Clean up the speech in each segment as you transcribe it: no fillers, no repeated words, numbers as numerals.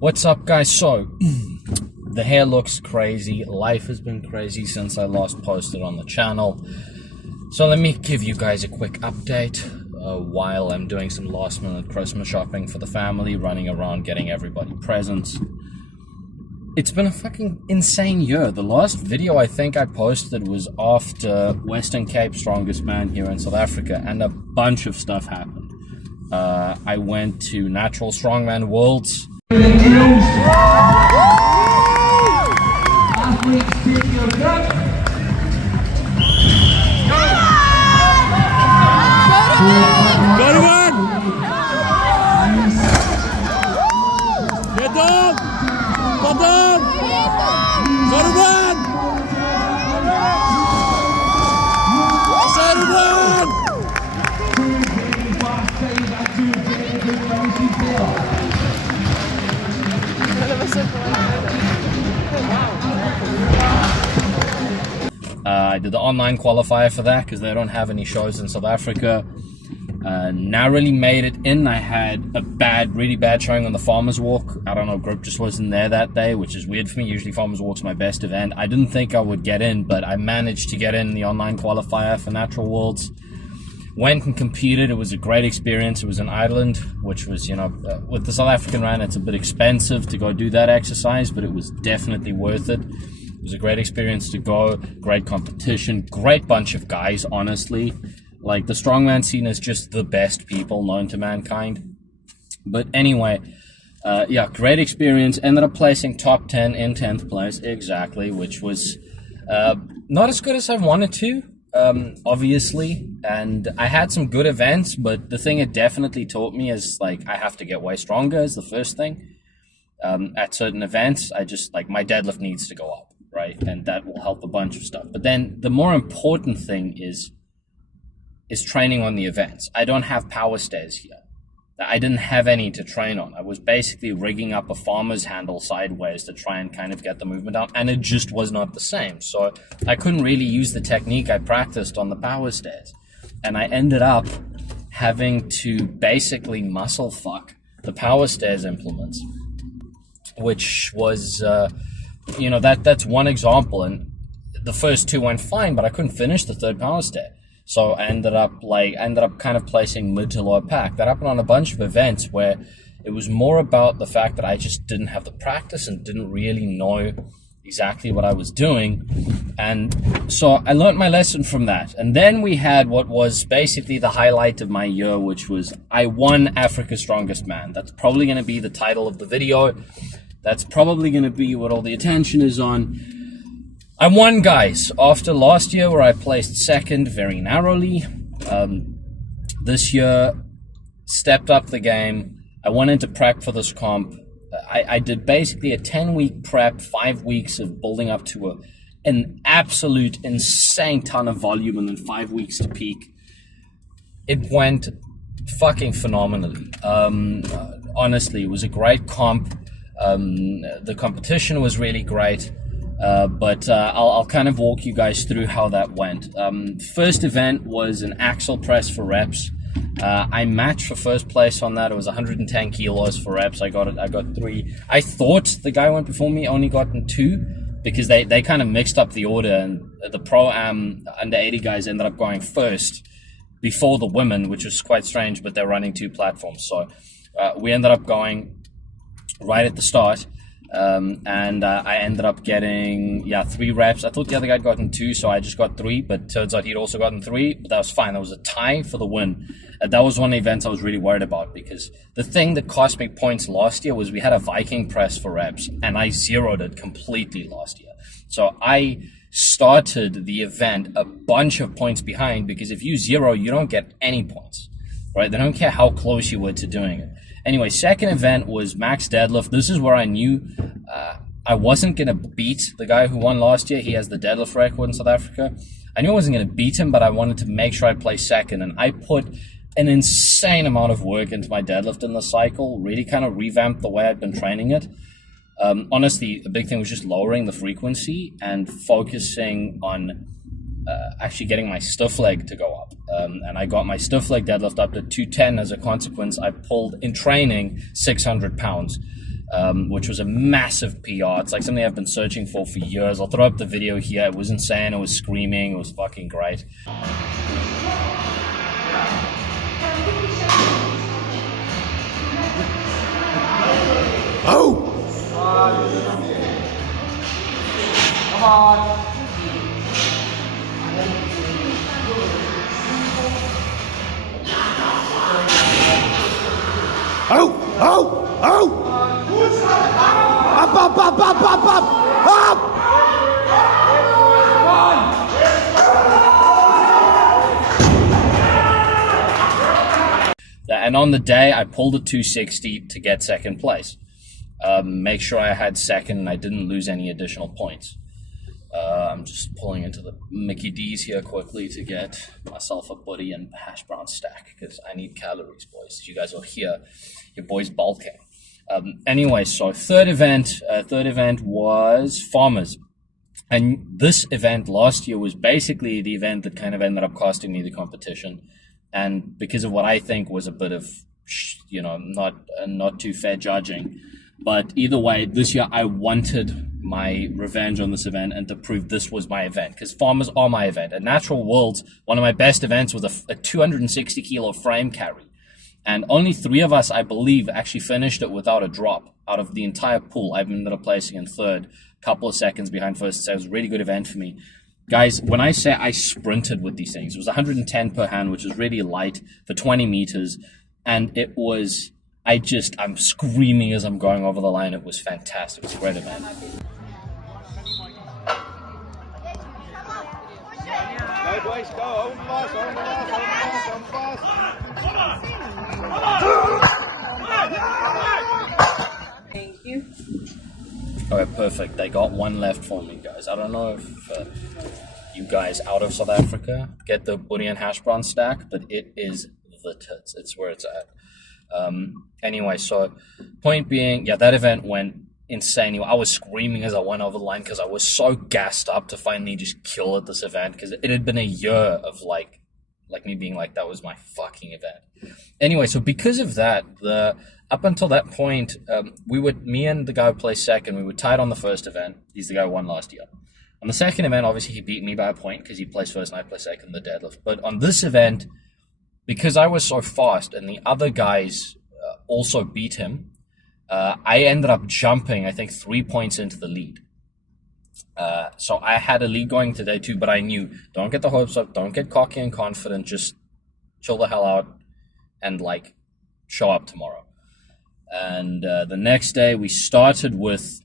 What's up, guys? So, the hair looks crazy. Life has been crazy since I last posted on the channel. So let me give you guys a quick update while I'm doing some last minute Christmas shopping for the family, running around getting everybody presents. It's been a fucking insane year. The last video I think I posted was after Western Cape Strongest Man here in South Africa, and a bunch of stuff happened. I went to Natural Strongman Worlds. I did the online qualifier for that because they don't have any shows in South Africa. Narrowly made it in. I had a really bad showing on the Farmers Walk. I don't know, group just wasn't there that day, which is weird for me. Usually Farmers Walk's my best event. I didn't think I would get in, but I managed to get in the online qualifier for Natural Worlds. Went and competed. It was a great experience. It was in Ireland, which was, you know, with the South African rand, it's a bit expensive to go do that exercise, but it was definitely worth it. It was a great experience to go, great competition, great bunch of guys, honestly. Like, the strongman scene is just the best people known to mankind. But anyway, yeah, great experience. Ended up placing top 10 in 10th place, exactly, which was not as good as I wanted to, obviously. And I had some good events, but the thing it definitely taught me is, like, I have to get way stronger is the first thing. At certain events, I just, like, my deadlift needs to go up. Right, and that will help a bunch of stuff. But then the more important thing is training on the events. I don't have power stairs here. I didn't have any to train on. I was basically rigging up a farmer's handle sideways to try and kind of get the movement out, and it just was not the same. So I couldn't really use the technique I practiced on the power stairs. And I ended up having to basically muscle fuck the power stairs implements, which was... you know, that's one example, and the first two went fine, but I couldn't finish the third power stair. So I ended up kind of placing mid to lower pack. That happened on a bunch of events where it was more about the fact that I just didn't have the practice and didn't really know exactly what I was doing. And so I learned my lesson from that. And then we had what was basically the highlight of my year, which was I won Africa's Strongest Man. That's probably going to be the title of the video. That's probably going to be what all the attention is on. I won, guys, after last year where I placed second very narrowly. This year, stepped up the game. I went into prep for this comp. I did basically a 10-week prep, 5 weeks of building up to an absolute insane ton of volume, and then 5 weeks to peak. It went fucking phenomenally. Honestly, it was a great comp. The competition was really great, but I'll kind of walk you guys through how that went. First event was an axle press for reps. I matched for first place on that. It was 110 kilos for reps. I got 3. I thought the guy went before me only gotten 2 because they kind of mixed up the order, and the pro-am under 80 guys ended up going first before the women, which was quite strange, but they're running 2 platforms. So we ended up going right at the start, and I ended up getting 3 reps. I thought the other guy had gotten 2, so I just got 3, but turns out he'd also gotten 3, but that was fine. That was a tie for the win. That was one of the events I was really worried about, because the thing that cost me points last year was we had a Viking press for reps, and I zeroed it completely last year. So I started the event a bunch of points behind, because if you zero, you don't get any points, right? They don't care how close you were to doing it. Anyway, second event was max deadlift. This is where I knew I wasn't going to beat the guy who won last year. He has the deadlift record in South Africa. I knew I wasn't going to beat him, but I wanted to make sure I placed second. And I put an insane amount of work into my deadlift in the cycle, really kind of revamped the way I'd been training it. Honestly, the big thing was just lowering the frequency and focusing on actually getting my stiff leg to go up. And I got my stiff leg deadlift up to 210. As a consequence, I pulled in training 600 pounds. which was a massive PR. It's like something I've been searching for years. I'll throw up the video here. It was insane. It was screaming. It was fucking great. Oh! Come on! Oh! Oh! Oh! Up! Up! Up! Up! Up! Up! Up! And on the day, I pulled a 260 to get second place. Make sure I had second and I didn't lose any additional points. I'm just pulling into the Mickey D's here quickly to get myself a buddy and hash brown stack because I need calories, boys. As you guys will hear, your boy's bulking. Anyway, so third event was Farmers. And this event last year was basically the event that kind of ended up costing me the competition. And because of what I think was a bit of, not too fair judging. But either way, this year I wanted my revenge on this event and to prove this was my event because Farmers are my event. At Natural Worlds, one of my best events was a 260 kilo frame carry. And only 3 of us, I believe, actually finished it without a drop out of the entire pool. I ended up placing in third, a couple of seconds behind first. So it was a really good event for me. Guys, when I say I sprinted with these things, it was 110 per hand, which was really light for 20 meters. And it was, I'm screaming as I'm going over the line. It was fantastic. It was a great event. Go, boys, go. Hold fast, hold fast, hold fast. Thank you. Okay, perfect. They got one left for me, guys. I don't know if you guys out of South Africa get the buddy and hash brown stack, but it is the tits. It's where it's at. Anyway, so point being, yeah, that event went insane. I was screaming as I went over the line because I was so gassed up to finally just kill at this event because it had been a year of like me being like, that was my fucking event. Anyway, so because of that, up until that point, me and the guy who placed second, we were tied on the first event. He's the guy who won last year. On the second event, obviously he beat me by a point because he placed first and I placed second in the deadlift. But on this event, because I was so fast and the other guys also beat him, I ended up jumping, I think, 3 points into the lead. So I had a lead going today too, but I knew, don't get the hopes up, don't get cocky and confident, just chill the hell out and show up tomorrow. And the next day we started with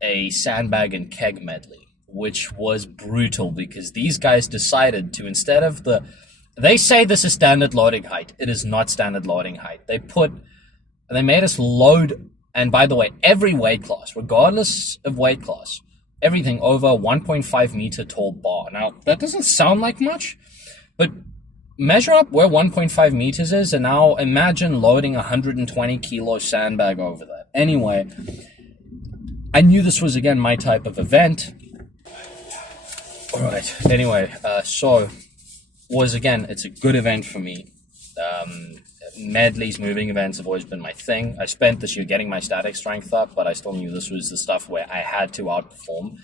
a sandbag and keg medley, which was brutal because these guys decided to, instead of they say this is standard loading height. It is not standard loading height. They made us load, and by the way, every weight class, regardless of weight class, everything over 1.5 meter tall bar. Now, that doesn't sound like much, but measure up where 1.5 meters is, and now imagine loading a 120 kilo sandbag over that. Anyway, I knew this was, again, my type of event. All right. Anyway, it's a good event for me. Medleys, moving events have always been my thing. I spent this year getting my static strength up, but I still knew this was the stuff where I had to outperform.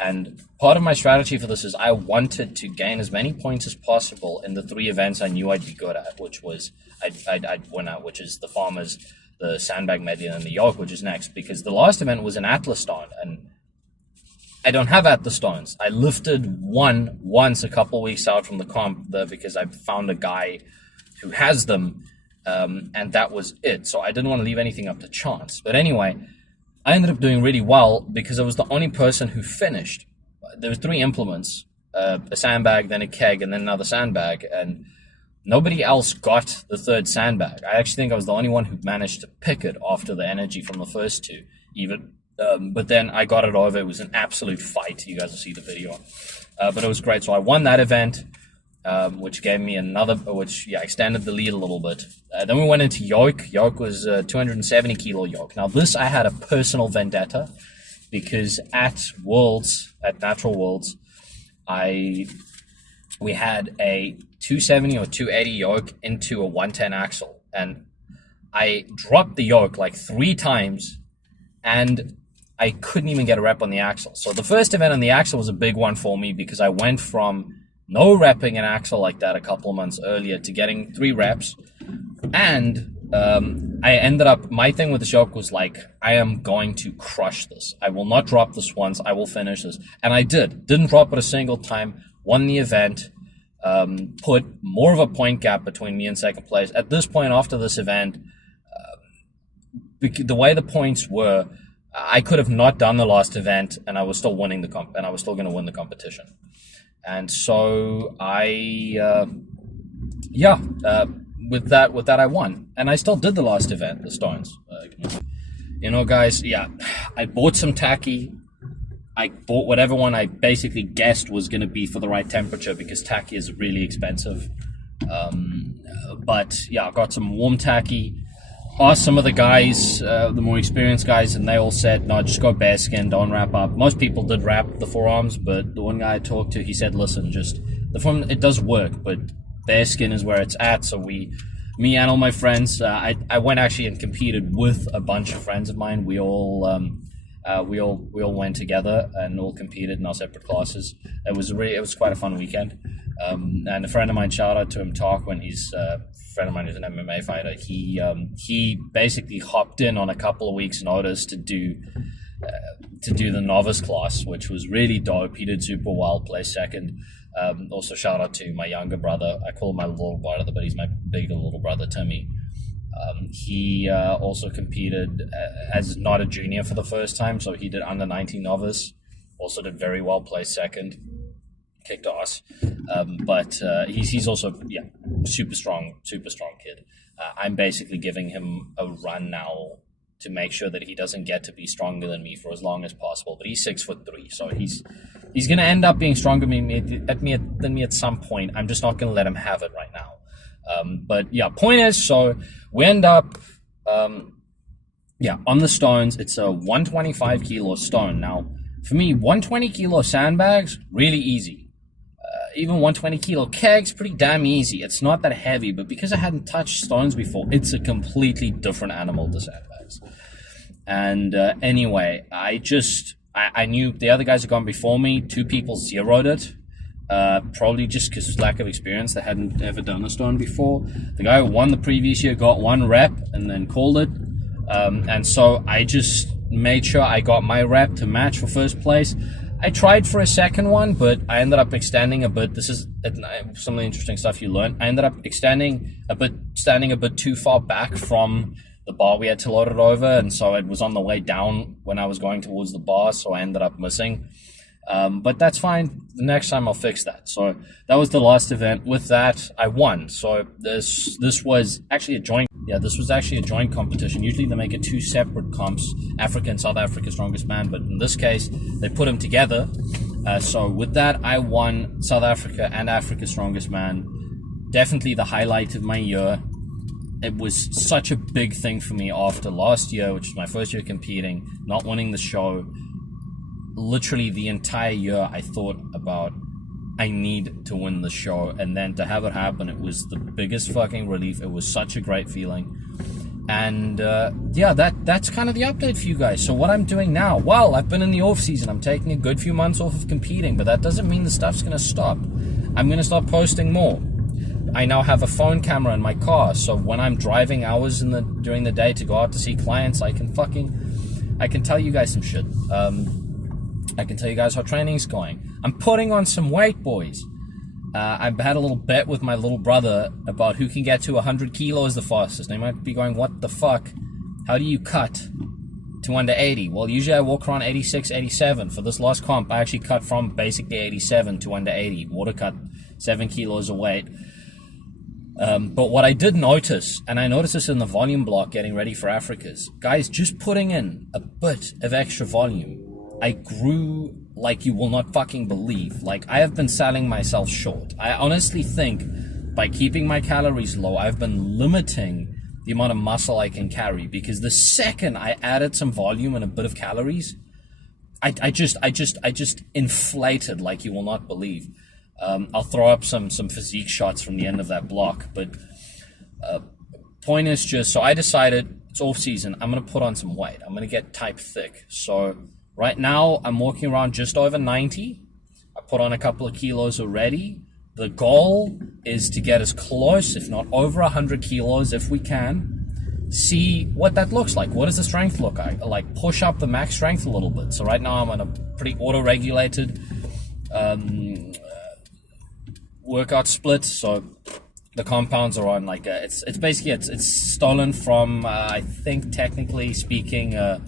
And part of my strategy for this is I wanted to gain as many points as possible in the 3 events I knew I'd be good at, which was I'd win at, which is the Farmers, the sandbag medley, and the yoke, which is next. Because the last event was an Atlas stone, and I don't have Atlas stones. I lifted one once a couple weeks out from the comp because I found a guy who has them, and that was it. So I didn't want to leave anything up to chance. But anyway, I ended up doing really well because I was the only person who finished. There was 3 implements, a sandbag, then a keg, and then another sandbag, and nobody else got the 3rd sandbag. I actually think I was the only one who managed to pick it after the energy from the first 2, even. But then I got it over. It was an absolute fight. You guys will see the video. But it was great. So I won that event, which gave me extended the lead a little bit. Then we went into yoke. Yoke was 270 kilo yoke. Now this, I had a personal vendetta because at Natural Worlds, we had a 270 or 280 yoke into a 110 axle. And I dropped the yoke 3 times and I couldn't even get a rep on the axle. So the first event on the axle was a big one for me because I went from no repping an axle like that a couple of months earlier to getting 3 reps. And I ended up, my thing with the yoke was like, I am going to crush this. I will not drop this once. I will finish this. And I did. Didn't drop it a single time. Won the event. Put more of a point gap between me and second place. At this point, after this event, the way the points were, I could have not done the last event, and I was still winning and I was still going to win the competition. And so with that I won, and I still did the last event, the stones. Guys, I bought some tacky. I bought whatever one I basically guessed was going to be for the right temperature because tacky is really expensive. But I got some warm tacky. Asked some of the guys, the more experienced guys, and they all said, no, just go bare skin, don't wrap up. Most people did wrap the forearms, but the one guy I talked to, he said, listen, just it does work, but bare skin is where it's at. So me and all my friends, I went actually and competed with a bunch of friends of mine. We all went together and all competed in our separate classes. It was quite a fun weekend. And a friend of mine, shout out to him, Tarquin, he's a friend of mine who's an MMA fighter. He basically hopped in on a couple of weeks' notice to do the novice class, which was really dope. He did super well, placed second. Also shout out to my younger brother. I call him my little brother, but he's my bigger little brother, Timmy. He also competed as not a junior for the first time, so he did under 19 novice. Also did very well, placed second. Kicked ass, but he's also super strong kid. I'm basically giving him a run now to make sure that he doesn't get to be stronger than me for as long as possible. But he's 6'3", so he's gonna end up being stronger than me at some point. I'm just not gonna let him have it right now. But point is, so we end up on the stones. It's a 125 kilo stone. Now for me, 120 kilo sandbags really easy. Even 120 kilo kegs, pretty damn easy. It's not that heavy, but because I hadn't touched stones before, it's a completely different animal to sandbags. And anyway, I knew the other guys had gone before me. 2 people zeroed it, probably just because of lack of experience. They hadn't ever done a stone before. The guy who won the previous year got 1 rep and then called it. And so I just made sure I got my rep to match for first place. I tried for a second one, but I ended up extending a bit. This is some of the interesting stuff you learn. I ended up standing a bit too far back from the bar we had to load it over, and so it was on the way down when I was going towards the bar, so I ended up missing. But that's fine. The next time I'll fix that. So that was the last event. With that, I won. So this was actually a joint. This was actually a joint competition. Usually they make it 2 separate comps, Africa and South Africa Strongest Man, but in this case, they put them together. So with that, I won South Africa and Africa Strongest Man. Definitely the highlight of my year. It was such a big thing for me after last year, which was my first year competing, not winning the show. Literally the entire year I thought about, I need to win the show, and then to have it happen, it was the biggest fucking relief. It was such a great feeling. And that's kind of the update for you guys. So what I'm doing now, well, I've been in the off season. I'm taking a good few months off of competing, but that doesn't mean the stuff's gonna stop. I'm gonna start posting more. I now have a phone camera in my car, so when I'm driving hours during the day to go out to see clients, I can tell you guys some shit. I can tell you guys how training's going. I'm putting on some weight, boys. I've had a little bet with my little brother about who can get to 100 kilos the fastest. They might be going, what the fuck? How do you cut to under 80? Well, usually I walk around 86, 87. For this last comp, I actually cut from basically 87 to under 80. Water cut 7 kilos of weight. But what I did notice, and I noticed this in the volume block getting ready for Africa's, guys, just putting in a bit of extra volume, I grew like you will not fucking believe. Like, I have been selling myself short. I honestly think by keeping my calories low, I've been limiting the amount of muscle I can carry, because the second I added some volume and a bit of calories, I just inflated like you will not believe. I'll throw up some physique shots from the end of that block, but point is just, so I decided, it's off season. I'm going to put on some weight. I'm going to get type thick. So right now I'm walking around just over 90. I put on a couple of kilos already. The goal is to get as close, if not over 100 kilos if we can. See what that looks like. What does the strength look like? Like push up the max strength a little bit. So right now I'm on a pretty auto-regulated workout split. So the compounds are on like it's basically it's stolen from I think technically speaking a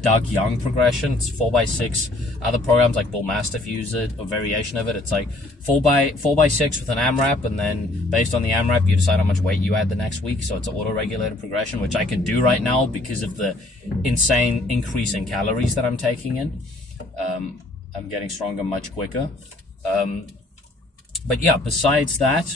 Doug Young progression. It's 4x6. Other programs like Bull Mastiff use it, or variation of it. It's like 4x6 with an AMRAP, and then based on the AMRAP you decide how much weight you add the next week. So it's an auto-regulated progression, which I can do right now because of the insane increase in calories that I'm taking in. I'm getting stronger much quicker. But yeah, besides that,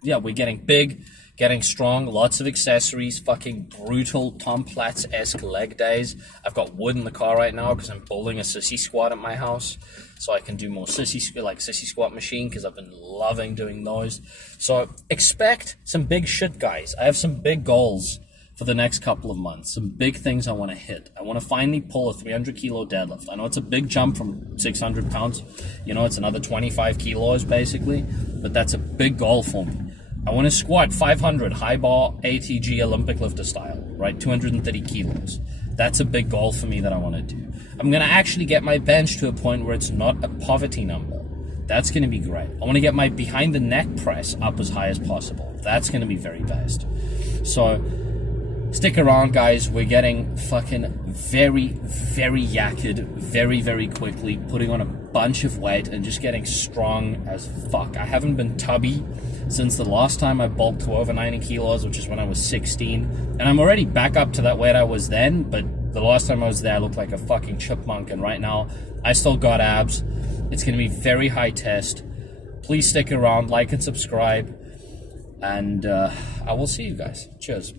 yeah, we're getting big, getting strong, lots of accessories, fucking brutal Tom Platz-esque leg days. I've got wood in the car right now because I'm building a sissy squat at my house, so I can do more sissy squat machine because I've been loving doing those. So expect some big shit, guys. I have some big goals for the next couple of months, some big things I want to hit. I want to finally pull a 300 kilo deadlift. I know it's a big jump from 600 pounds. You know, it's another 25 kilos basically, but that's a big goal for me. I want to squat 500 high bar ATG Olympic lifter style, right? 230 kilos. That's a big goal for me that I want to do. I'm going to actually get my bench to a point where it's not a poverty number. That's going to be great. I want to get my behind the neck press up as high as possible. That's going to be very best. So stick around, guys. We're getting fucking very, very yakkered very, very quickly, putting on a bunch of weight and just getting strong as fuck. I haven't been tubby since the last time I bulked to over 90 kilos, which is when I was 16. And I'm already back up to that weight I was then, but the last time I was there, I looked like a fucking chipmunk. And right now, I still got abs. It's going to be very high test. Please stick around, like and subscribe. And I will see you guys. Cheers.